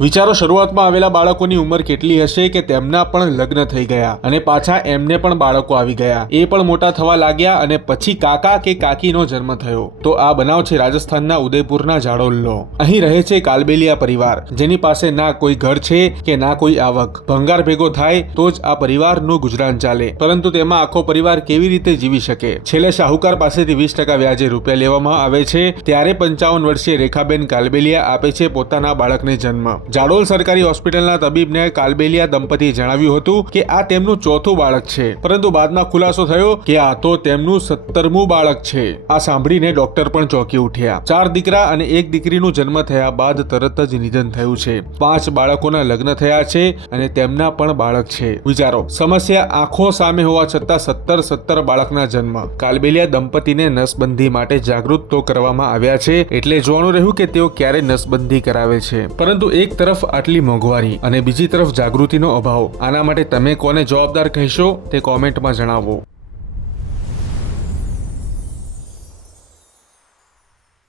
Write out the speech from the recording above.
વિચારો, શરૂઆતમાં આવેલા બાળકોની ઉંમર કેટલી હશે કે તેમના પણ લગ્ન થઈ ગયા અને પાછા એમને પણ બાળકો આવી ગયા, એ પણ મોટા થવા લાગ્યા અને પછી કાકા કે કાકીનો જન્મ થયો। તો આ બનાવ છે રાજસ્થાનના ઉદયપુરના જાડોલનો। અહીં રહે છે કાલબેલિયા પરિવાર, જેની પાસે ના કોઈ ઘર છે કે ના કોઈ આવક। ભંગાર ભેગો થાય તો જ આ પરિવારનું ગુજરાન ચાલે, પરંતુ તેમાં આખો પરિવાર કેવી રીતે જીવી શકે? છેલ્લે શાહુકાર પાસેથી 20% વ્યાજે રૂપિયા લેવામાં આવે છે, ત્યારે 55 વર્ષીય રેખાબેન કાલબેલિયા આપે છે પોતાના બાળકને જન્મ। જાડોલ સરકારી હોસ્પિટલના તબીબને કાલબેલિયા દંપતીએ જણાવ્યું હતું કે આ તેમનું ચોથું બાળક છે, પરંતુ બાદમાં ખુલાસો થયો કે આ તો તેમનું 17મું બાળક છે। આ સાંભળીને ડોક્ટર પણ ચોંકી ઉઠ્યા। 4 દીકરા અને 1 દીકરીનું જન્મ થયા બાદ તરત જ નિધન થયું છે। 5 બાળકોના લગ્ન થયા છે અને તેમના પણ બાળક છે। વિચારો, સમસ્યા આંખો સામે હોવા છતાં 17 બાળકના જન્મ। કાલબેલિયા દંપતીને નસબંધી માટે જાગૃત તો કરવામાં આવ્યા છે, એટલે જોવાનું રહ્યું કે તેઓ ક્યારે નસબંધી કરાવે છે। પરંતુ એક તરફ આટલી મોંઘવારી અને બીજી તરફ જાગૃતિનો અભાવ, આના માટે તમે કોને જવાબદાર કહેશો તે કોમેન્ટમાં જણાવો।